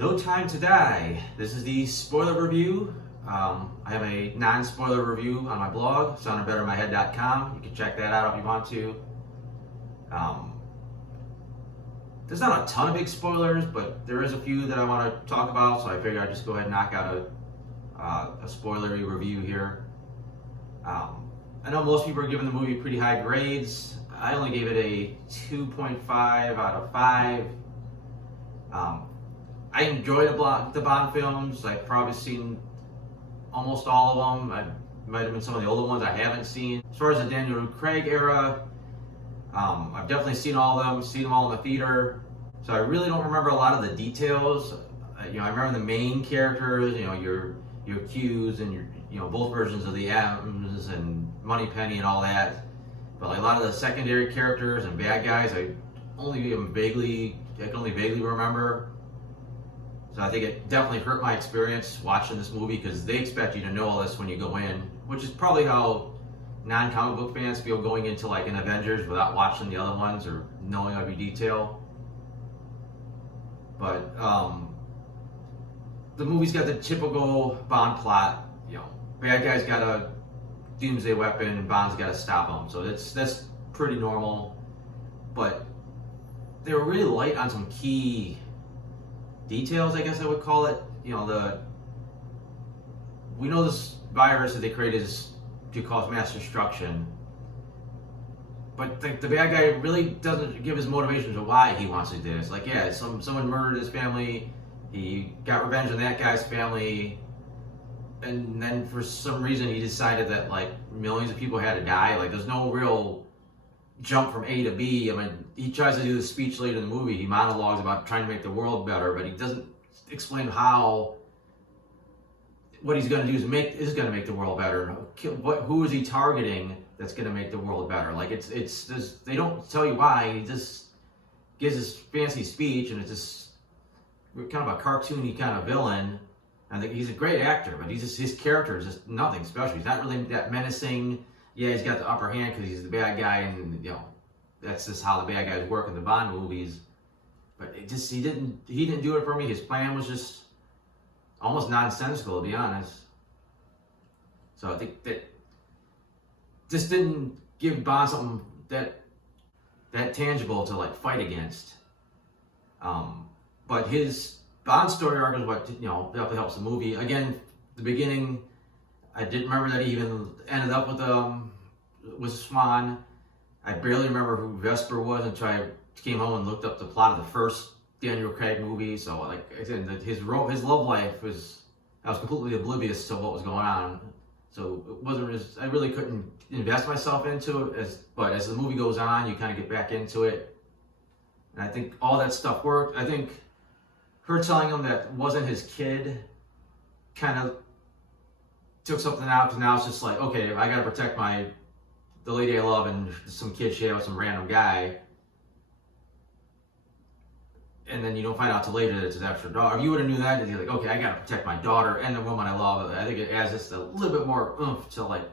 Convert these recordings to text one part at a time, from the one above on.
No Time to Die. This is the spoiler review. I have a non-spoiler review on my blog, soundedbettermyhead.com. You can check that out if you want to. There's not a ton of big spoilers, but there is a few that I want to talk about, so I figured I'd just go ahead and knock out a spoilery review here. I know most people are giving the movie pretty high grades. I only gave it a 2.5 out of 5. I enjoy the Bond films. I've probably seen almost all of them. I might have been some of the older ones I haven't seen. As far as the Daniel Craig era, I've definitely seen all of them, seen them all in the theater. So I really don't remember a lot of the details. I remember the main characters, your Q's and your, both versions of the M's and Moneypenny and all that. But like a lot of the secondary characters and bad guys, I can only vaguely remember. So I think it definitely hurt my experience watching this movie because they expect you to know all this when you go in, which is probably how non-comic book fans feel going into like an Avengers without watching the other ones or knowing every detail. But the movie's got the typical Bond plot. Bad guy's got a doomsday weapon and Bond's got to stop him. So that's pretty normal. But they were really light on some key details, I guess I would call it. We know this virus that they created is to cause mass destruction, but the bad guy really doesn't give his motivations of why he wants to do this. Like, yeah, someone murdered his family, he got revenge on that guy's family, and then for some reason he decided that like millions of people had to die. Like, there's no real jump from A to B. I mean, he tries to do the speech later in the movie. He monologues about trying to make the world better, but he doesn't explain how what he's going to do is going to make the world better. Who is he targeting that's going to make the world better? Like, it's they don't tell you why. He just gives his fancy speech, and it's just kind of a cartoony kind of villain. I think he's a great actor, but his character is just nothing special. He's not really that menacing. Yeah, he's got the upper hand because he's the bad guy, and that's just how the bad guys work in the Bond movies. But he didn't do it for me. His plan was just almost nonsensical, to be honest. So I think that this didn't give Bond something that tangible to like fight against. But his Bond story arc is what definitely helps the movie. Again, the beginning, I didn't remember that he even ended up with Swan. I barely remember who Vesper was until I came home and looked up the plot of the first Daniel Craig movie. So, like I said, his love life I was completely oblivious to what was going on. So it wasn't I really couldn't invest myself into it. But as the movie goes on, you kind of get back into it. And I think all that stuff worked. I think her telling him that wasn't his kid kind of took something out, because now it's just like, okay, I gotta protect the lady I love and some kid she had with some random guy, and then you don't find out till later that it's his actual daughter. If you would have knew that, you're like, okay, I gotta protect my daughter and the woman I love. I think it adds just a little bit more oomph to like,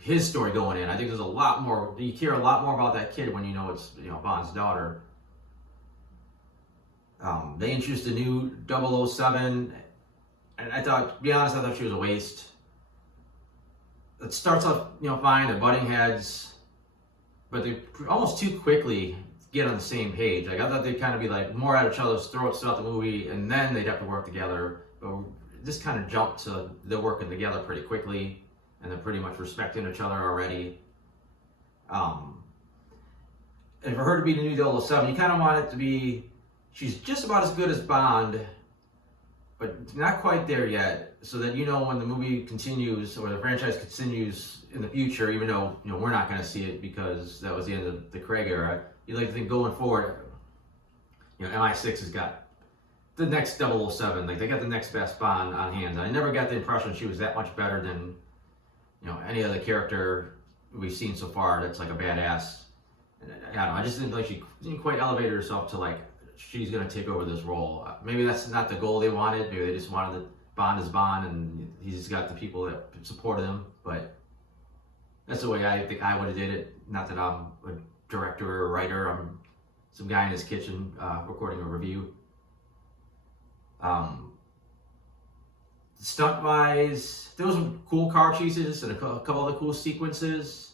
his story going in. I think there's a lot more. You care a lot more about that kid when you know it's Bond's daughter. They introduced a new 007, and I thought, to be honest, I thought she was a waste. It starts off, fine, they're butting heads, but they almost too quickly get on the same page. Like, I thought they'd kind of be like more at each other's throats throughout the movie, and then they'd have to work together. But this kind of jumped to they're working together pretty quickly, and they're pretty much respecting each other already. And for her to be the new 007, you kind of want it to be, she's just about as good as Bond, but not quite there yet, so that when the movie continues or the franchise continues in the future, even though we're not going to see it because that was the end of the Craig era, you like to think going forward, MI6 has got the next 007, like they got the next best Bond on hands. And I never got the impression she was that much better than any other character we've seen so far that's like a badass. And I don't know, I just didn't like she didn't quite elevate herself to like she's going to take over this role. Maybe that's not the goal they wanted. Maybe they just wanted the Bond is Bond, and he's got the people that supported him. But that's the way I think I would have did it. Not that I'm a director or a writer. I'm some guy in his kitchen recording a review. Um, Stunt wise, there was some cool car chases and a couple other cool sequences.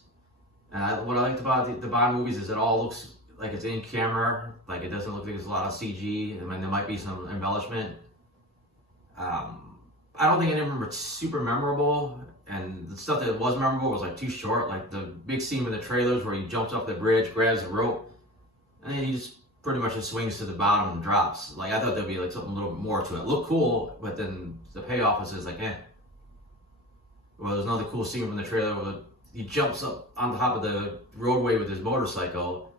What I liked about the Bond movies is it all looks like it's in camera, like it doesn't look like there's a lot of CG. I mean, there might be some embellishment. I don't think any of them were super memorable, and the stuff that was memorable was like too short. Like the big scene with the trailers where he jumps off the bridge, grabs the rope, and then he just pretty much just swings to the bottom and drops. Like I thought there'd be like something a little more to it. Looked cool, but then the payoff was just like, eh. Well, there's another cool scene from the trailer where he jumps up on top of the roadway with his motorcycle,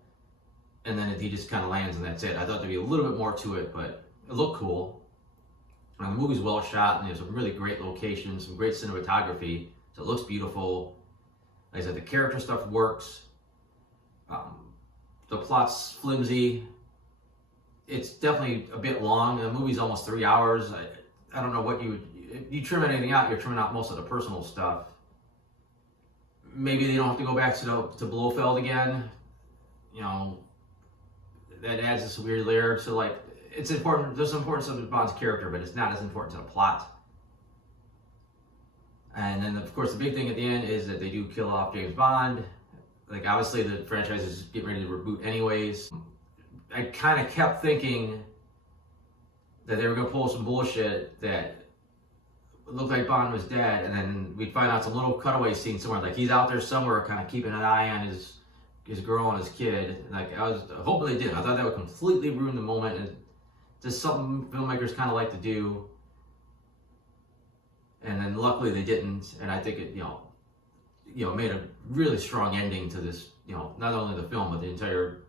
and then he just kind of lands, and that's it. I thought there'd be a little bit more to it, but it looked cool. And the movie's well shot, and there's some really great locations, some great cinematography, so it looks beautiful. Like I said, the character stuff works. The plot's flimsy. It's definitely a bit long. The movie's almost 3 hours. I don't know what you would... If you trim anything out, you're trimming out most of the personal stuff. Maybe they don't have to go back to Blofeld again. You know, that adds this weird layer to like... It's important. There's some importance of Bond's character, but it's not as important to the plot. And then, of course, the big thing at the end is that they do kill off James Bond. Like, obviously, the franchise is getting ready to reboot anyways. I kind of kept thinking that they were going to pull some bullshit that looked like Bond was dead, and then we'd find out some little cutaway scene somewhere. Like, he's out there somewhere kind of keeping an eye on his girl and his kid. Like, I was hoping they didn't. I thought that would completely ruin the moment. And just something filmmakers kind of like to do. And then luckily they didn't. And I think it, made a really strong ending to this, not only the film, but the entire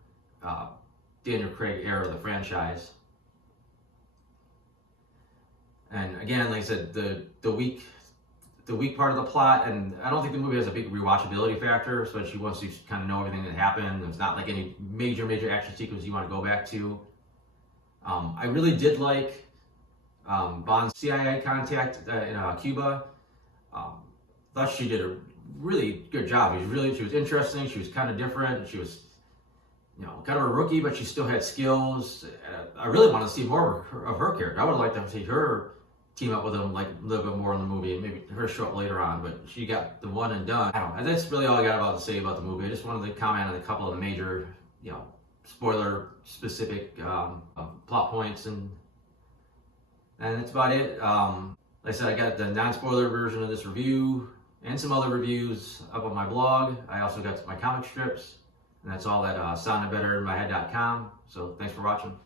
Daniel Craig era of the franchise. And again, like I said, the weak part of the plot, and I don't think the movie has a big rewatchability factor, especially once you kind of know everything that happened. There's not like any major action sequence you want to go back to. I really did like Bond's CIA contact in Cuba. Thought she did a really good job. She was interesting. She was kind of different. She was, kind of a rookie, but she still had skills. I really want to see more of her character. I would like to see her team up with him like a little bit more in the movie, and maybe her show up later on. But she got the one and done. I don't know. That's really all I got to say about the movie. I just wanted to comment on a couple of the major, spoiler specific plot points, and that's about it. Like I said, I got the non-spoiler version of this review and some other reviews up on my blog. I also got my comic strips, and that's all at soundedbetterinmyhead.com. So thanks for watching.